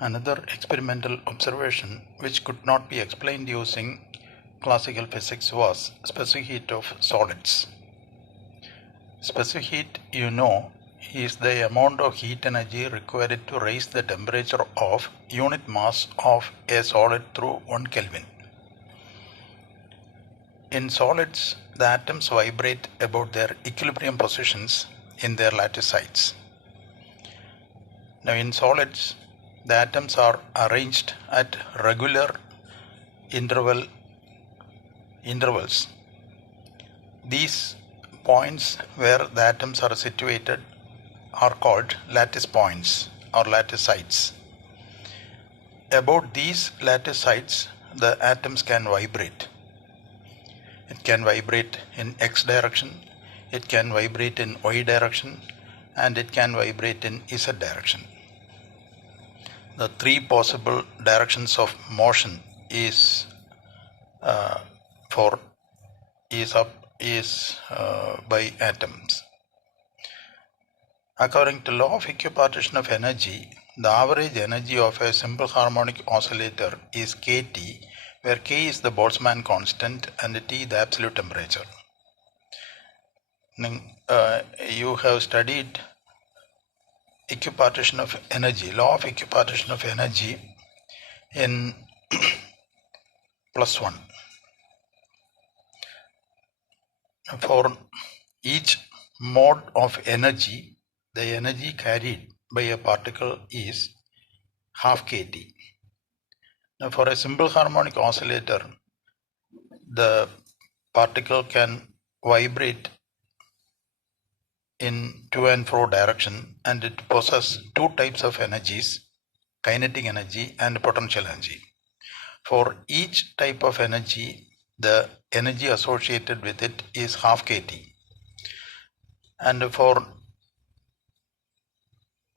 Another experimental observation which could not be explained using classical physics was specific heat of solids. Specific heat, is the amount of heat energy required to raise the temperature of unit mass of a solid through 1 Kelvin. In solids, the atoms vibrate about their equilibrium positions in their lattice sites. Now, in solids, the atoms are arranged at regular intervals. These points where the atoms are situated are called lattice points or lattice sites. About these lattice sites, the atoms can vibrate. It can vibrate in X direction, it can vibrate in Y direction, and it can vibrate in Z direction. The three possible directions of motion is by atoms. According to law of equipartition of energy, the average energy of a simple harmonic oscillator is kT, where K is the Boltzmann constant and T the absolute temperature. You have studied equipartition of energy, law of equipartition of energy in +1. For each mode of energy, the energy carried by a particle is half kT. Now, for a simple harmonic oscillator, the particle can vibrate in to and fro direction, and it possesses two types of energies, kinetic energy and potential energy. For each type of energy, the energy associated with it is half kT. And for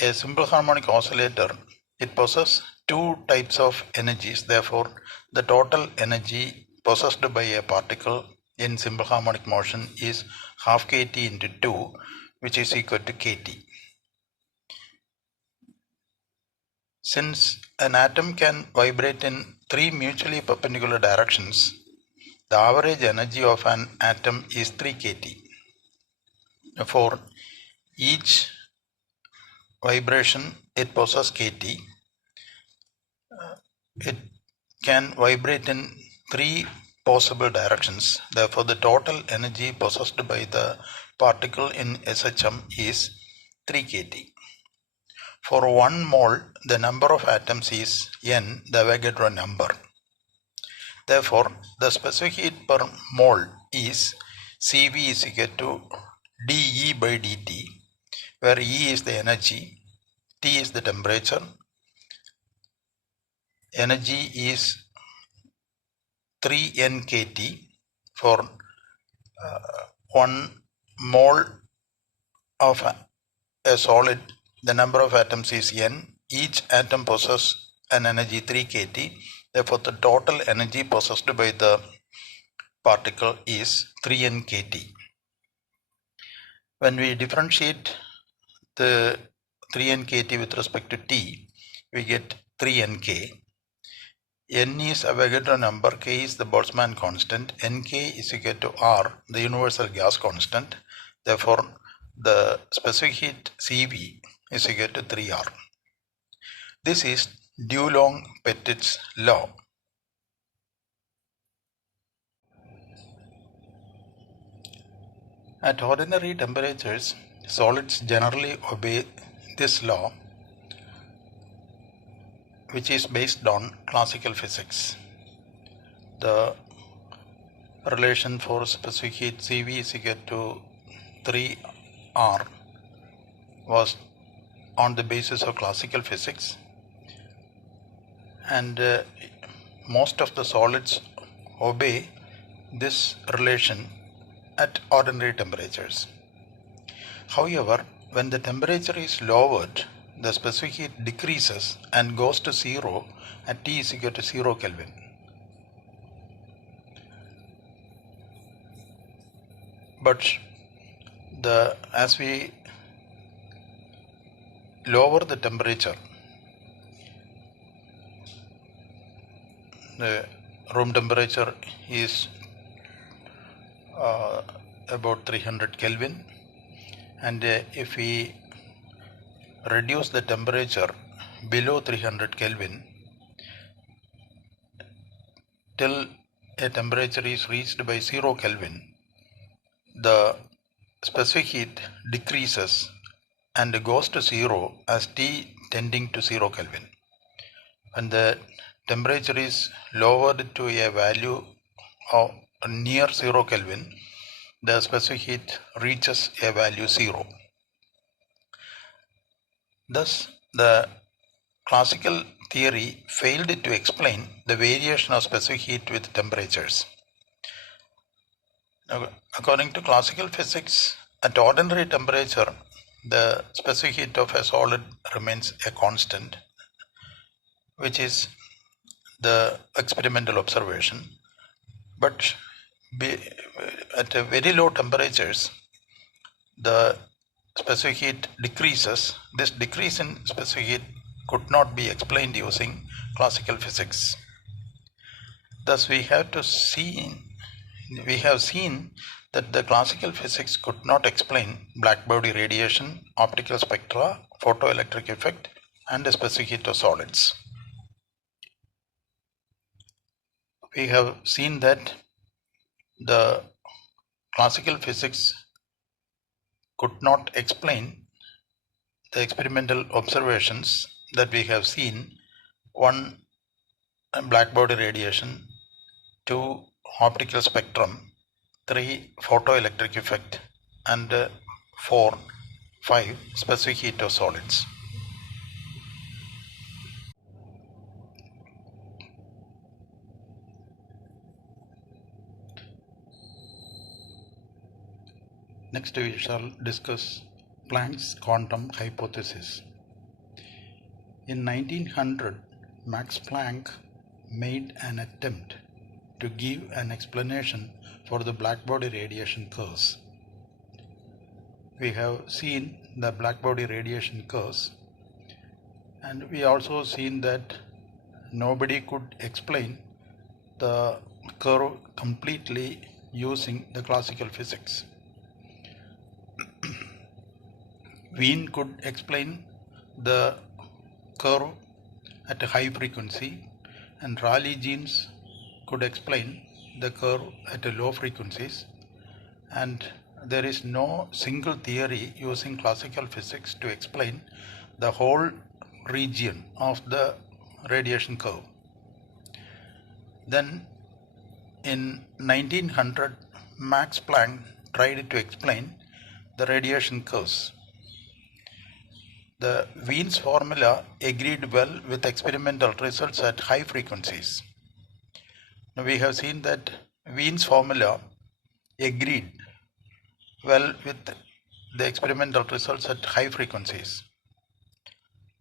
a simple harmonic oscillator, it possesses two types of energies. Therefore, the total energy possessed by a particle in simple harmonic motion is half kT into 2, which is equal to kT. Since an atom can vibrate in three mutually perpendicular directions, the average energy of an atom is 3 kT. For each vibration, it possesses kT. It can vibrate in three possible directions. Therefore, the total energy possessed by the particle in SHM is 3 kT. For 1 mole, the number of atoms is N, the Avogadro number. Therefore, the specific heat per mole is Cv is equal to dE by dt, where E is the energy, T is the temperature. Energy is 3N kT. For 1 mole of a solid, the number of atoms is N. Each atom possesses an energy 3 kT. Therefore, the total energy possessed by the particle is 3N kT. When we differentiate the 3N kT with respect to T, we get 3Nk. N is Avogadro number, K is the Boltzmann constant, Nk is equal to R, the universal gas constant. Therefore, the specific heat Cv is equal to 3R. This is Dulong-Petit's law. At ordinary temperatures, solids generally obey this law, which is based on classical physics. The relation for specific heat Cv is equal to 3R was on the basis of classical physics, and most of the solids obey this relation at ordinary temperatures. However, when the temperature is lowered, the specific heat decreases and goes to 0 at T is equal to 0 Kelvin. But as we lower the temperature, the room temperature is about 300 Kelvin, and if we reduce the temperature below 300 Kelvin till a temperature is reached by 0 Kelvin, the specific heat decreases and goes to 0 as T tending to 0 Kelvin. When the temperature is lowered to a value of near 0 Kelvin, the specific heat reaches a value 0. Thus, the classical theory failed to explain the variation of specific heat with temperatures. Now, according to classical physics, at ordinary temperature, the specific heat of a solid remains a constant, which is the experimental observation. But at a very low temperatures, the specific heat decreases. This decrease in specific heat could not be explained using classical physics. Thus, we have seen that the classical physics could not explain blackbody radiation, optical spectra, photoelectric effect, and the specific heat of solids. We have seen that the classical physics could not explain the experimental observations that we have seen: 1, blackbody radiation; 2, optical spectrum; 3, photoelectric effect; and 4, 5, specific heat of solids. Next we shall discuss Planck's quantum hypothesis. In 1900, Max Planck made an attempt to give an explanation for the blackbody radiation curves. We have seen the blackbody radiation curves, and we also seen that nobody could explain the curve completely using the classical physics. Wien could explain the curve at a high frequency, and Rayleigh-Jeans could explain the curve at a low frequencies, and there is no single theory using classical physics to explain the whole region of the radiation curve. Then in 1900, Max Planck tried to explain the radiation curves. The Wien's formula agreed well with experimental results at high frequencies. Now we have seen that Wien's formula agreed well with the experimental results at high frequencies.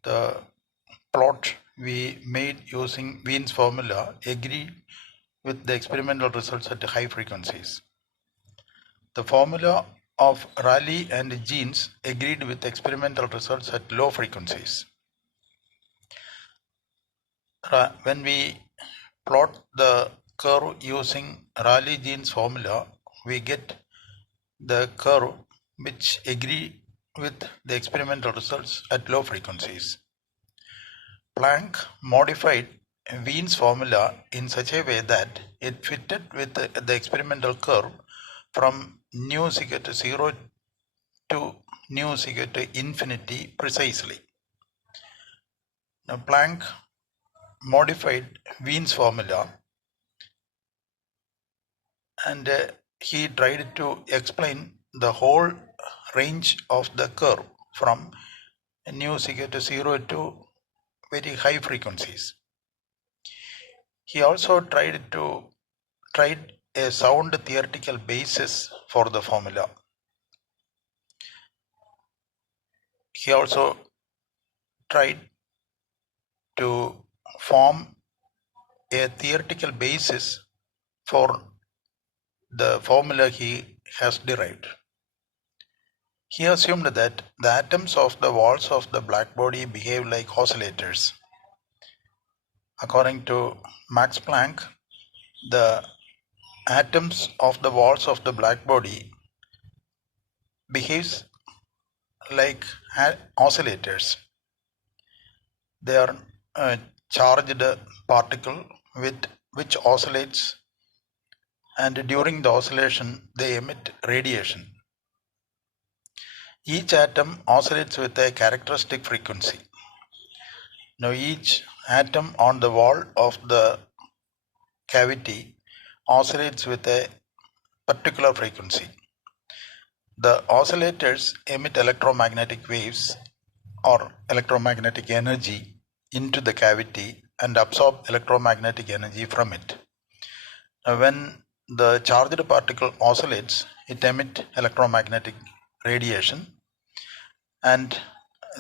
The plot we made using Wien's formula agreed with the experimental results at high frequencies. The formula of Rayleigh and Jeans agreed with experimental results at low frequencies. When we plot the curve using Rayleigh-Jeans formula, we get the curve which agree with the experimental results at low frequencies. Planck modified Wien's formula in such a way that it fitted with the experimental curve from nu is equal to 0 to nu is equal to infinity precisely. Now Planck modified Wien's formula, and he tried to explain the whole range of the curve from nu is equal to 0 to very high frequencies. He also tried a sound theoretical basis for the formula. He also tried to form a theoretical basis for the formula he has derived. He assumed that the atoms of the walls of the black body behave like oscillators. According to Max Planck, the atoms of the walls of the black body behaves like oscillators. They are a charged particle with which oscillates, and during the oscillation they emit radiation. Each atom oscillates with a characteristic frequency. Now each atom on the wall of the cavity oscillates with a particular frequency. The oscillators emit electromagnetic waves or electromagnetic energy into the cavity and absorb electromagnetic energy from it. Now, when the charged particle oscillates, it emits electromagnetic radiation, and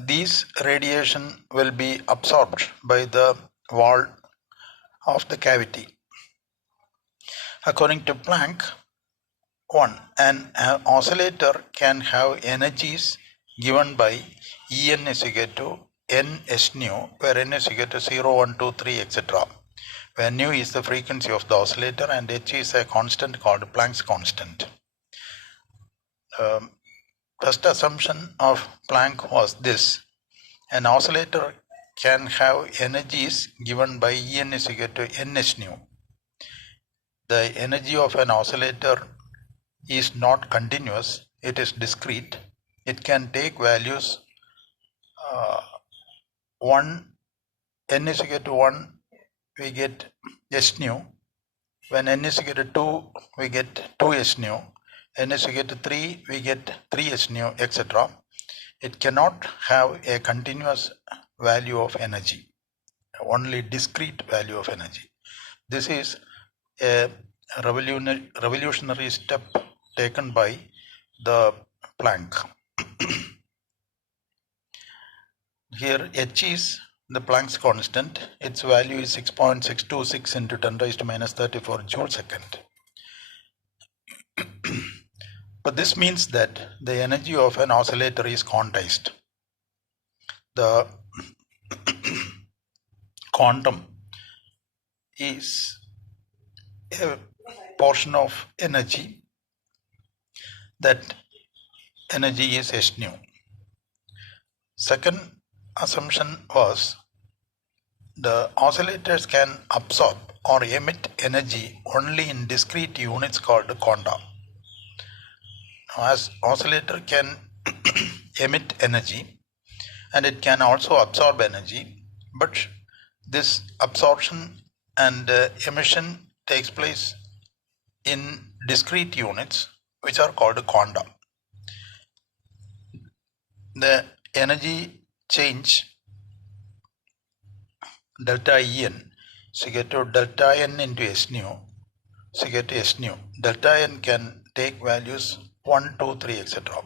these radiation will be absorbed by the wall of the cavity. According to Planck, an oscillator can have energies given by En is equal to ns nu, where n is equal to 0, 1, 2, 3, etc., where nu is the frequency of the oscillator and h is a constant called Planck's constant. First assumption of Planck was this: an oscillator can have energies given by En is equal to ns nu. The energy of an oscillator is not continuous, it is discrete. It can take values 1, n is equal to 1, we get s nu. When n is equal to 2, we get 2s nu. N is equal to 3, we get 3s nu, etc. It cannot have a continuous value of energy, only discrete value of energy. This is a revolutionary step taken by the Planck. Here h is the Planck's constant. Its value is 6.626 into 10 raised to minus 34 joule second. But this means that the energy of an oscillator is quantized. The quantum is a portion of energy. That energy is s nu. Second assumption was the oscillators can absorb or emit energy only in discrete units called quanta. As oscillator can emit energy and it can also absorb energy, but this absorption and emission takes place in discrete units which are called quanta. The energy change delta En is equal to delta n into s nu is equal to s nu. Delta n can take values 1, 2, 3, etc.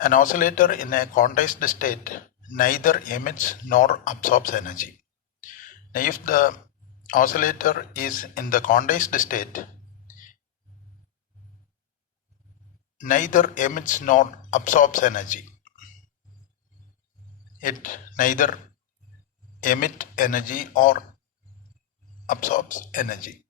An oscillator in a quantized state neither emits nor absorbs energy. Now, if the oscillator is in the quantized state, neither emits nor absorbs energy. It neither emits energy or absorbs energy.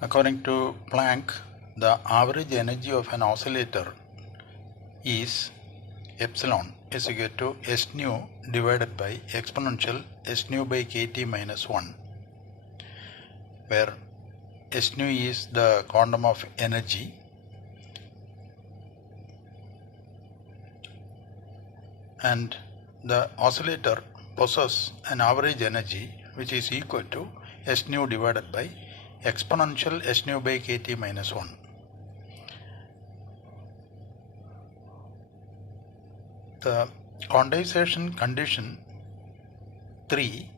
According to Planck, the average energy of an oscillator is epsilon is equal to s nu divided by exponential s nu by kt minus 1, where s nu is the quantum of energy and the oscillator possesses an average energy which is equal to s nu divided by exponential s nu by kt minus 1. The quantization condition 3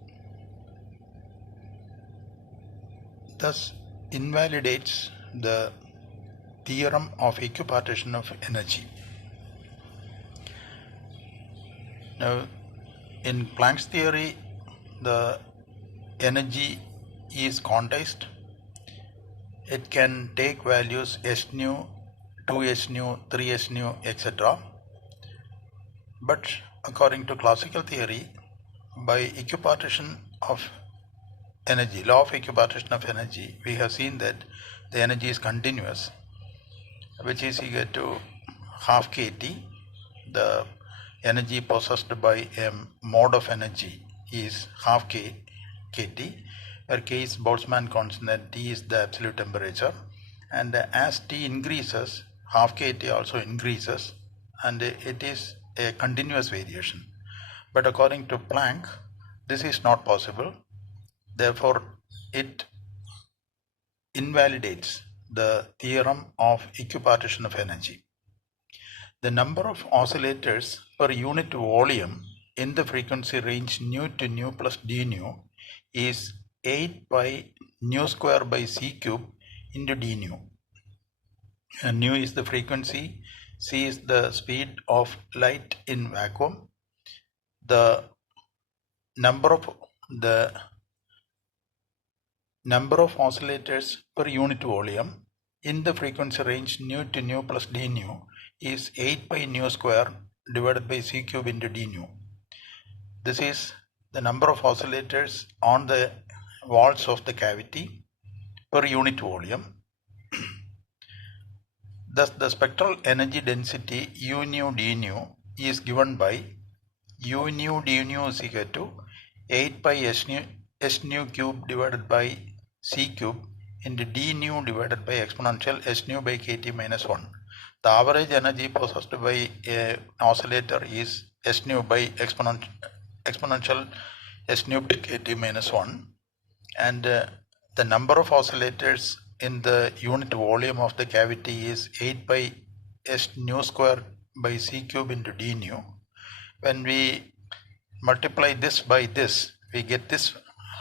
thus invalidates the theorem of equipartition of energy. Now, in Planck's theory, the energy is quantized, it can take values s nu, 2s nu, 3s nu, etc. But according to classical theory, by equipartition of energy, law of equipartition of energy, we have seen that the energy is continuous, which is equal to half kT. The energy possessed by a mode of energy is half kT, where k is Boltzmann constant and T is the absolute temperature. And as T increases, half kT also increases, and it is a continuous variation. But according to Planck, this is not possible. Therefore, it invalidates the theorem of equipartition of energy. The number of oscillators per unit volume in the frequency range nu to nu plus d nu is 8 pi nu square by c cube into d nu. And nu is the frequency, c is the speed of light in vacuum. The number of oscillators per unit volume in the frequency range nu to nu plus d nu is 8 pi nu square divided by c cube into d nu. This is the number of oscillators on the walls of the cavity per unit volume. Thus, the spectral energy density u nu d nu is given by u nu d nu is equal to 8 pi s nu cube divided by c cube into d nu divided by exponential s nu by kt minus 1. The average energy possessed by an oscillator is s nu by exponential s nu by kt minus 1, and the number of oscillators in the unit volume of the cavity is 8 pi s nu square by c cube into d nu. When we multiply this by this, we get this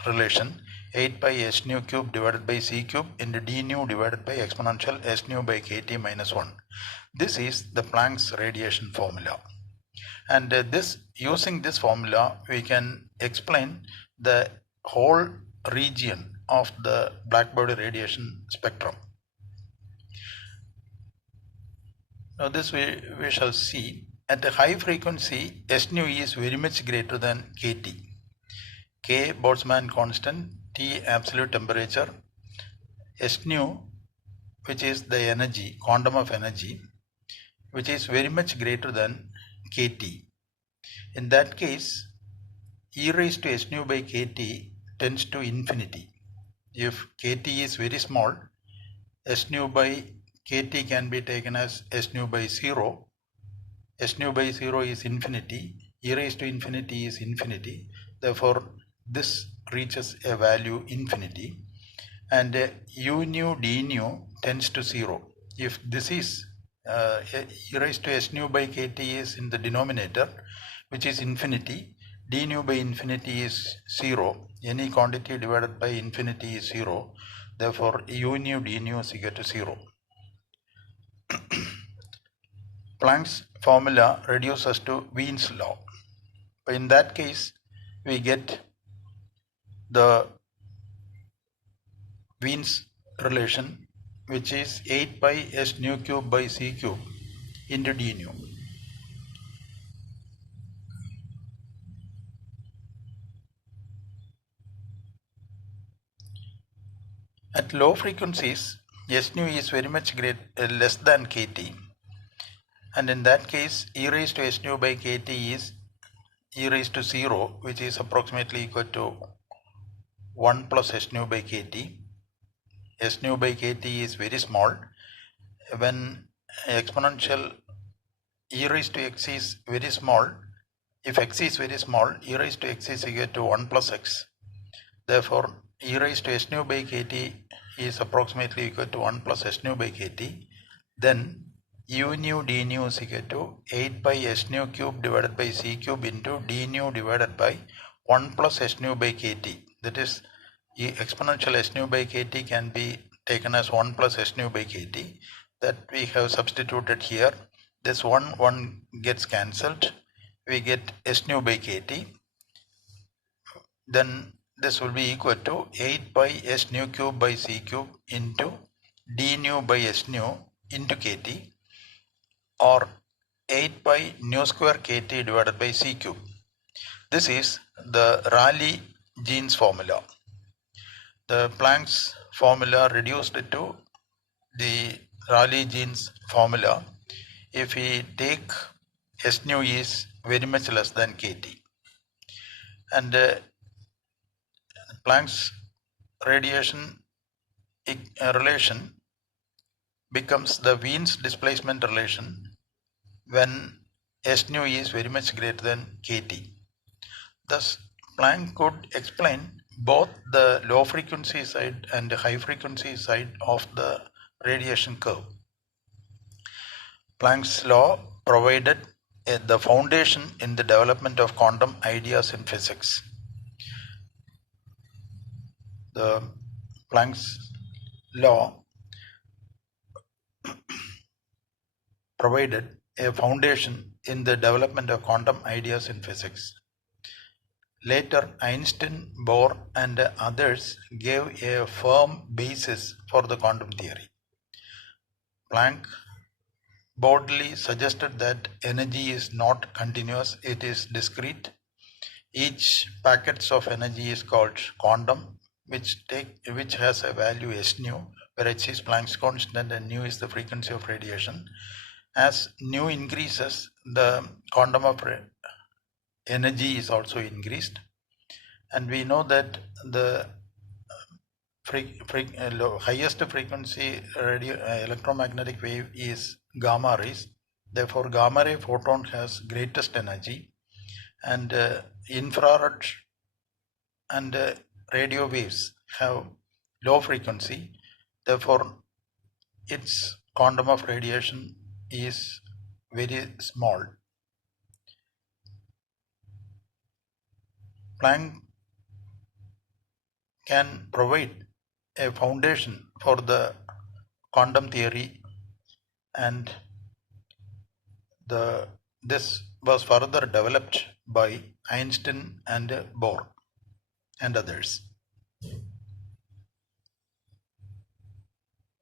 relation 8 pi s nu cube divided by c cube into d nu divided by exponential s nu by kt minus 1. This is the Planck's radiation formula. And using this formula, we can explain the whole region of the blackbody radiation spectrum. Now this we shall see. At a high frequency, S nu is very much greater than kT. K Boltzmann constant, T absolute temperature, S nu, which is the energy, quantum of energy, which is very much greater than kT. In that case, e raised to s nu by kt tends to infinity. If kt is very small, s nu by kt can be taken as s nu by 0. S nu by 0 is infinity, e raised to infinity is infinity. Therefore, this reaches a value infinity, and u nu d nu tends to 0. If this is e raised to s nu by kt is in the denominator, which is infinity, d nu by infinity is 0. Any quantity divided by infinity is 0. Therefore, u nu d nu is equal to 0. Planck's formula reduces to Wien's law. In that case, we get the Wien's relation, which is 8 pi s nu cube by c cube into d nu. At low frequencies, s nu is very much less than kT, and in that case, e raised to s nu by kt is e raised to 0, which is approximately equal to 1 plus s nu by kt. S nu by kt is very small. When exponential e raised to x is very small, if x is very small, e raised to x is equal to 1 plus x. Therefore, e raised to s nu by kt is approximately equal to 1 plus s nu by kt. Then u nu d nu is equal to 8 pi s nu cube divided by c cube into d nu divided by 1 plus s nu by kt. That is, exponential s nu by kt can be taken as 1 plus s nu by kt. That we have substituted here. This one gets cancelled. We get s nu by kt. Then this will be equal to 8 pi s nu cube by c cube into d nu by s nu into kt, or 8 pi nu square kt divided by c cube. This is the Rayleigh-Jeans formula. The Planck's formula reduced to the Rayleigh-Jeans formula if we take S nu is very much less than kT. And Planck's radiation relation becomes the Wien's displacement relation when S nu is very much greater than kT. Thus, Planck could explain both the low frequency side and the high frequency side of the radiation curve. Planck's law provided the foundation in the development of quantum ideas in physics. The Planck's law provided a foundation in the development of quantum ideas in physics. Later, Einstein, Bohr, and others gave a firm basis for the quantum theory. Planck boldly suggested that energy is not continuous, it is discrete. Each packets of energy is called quantum, which has a value s nu, where h is Planck's constant and nu is the frequency of radiation. As nu increases, the quantum of energy is also increased, and we know that the highest frequency electromagnetic wave is gamma rays. Therefore, gamma ray photon has greatest energy, and infrared and radio waves have low frequency. Therefore, its quantum of radiation is very small. Planck can provide a foundation for the quantum theory, and this was further developed by Einstein and Bohr and others.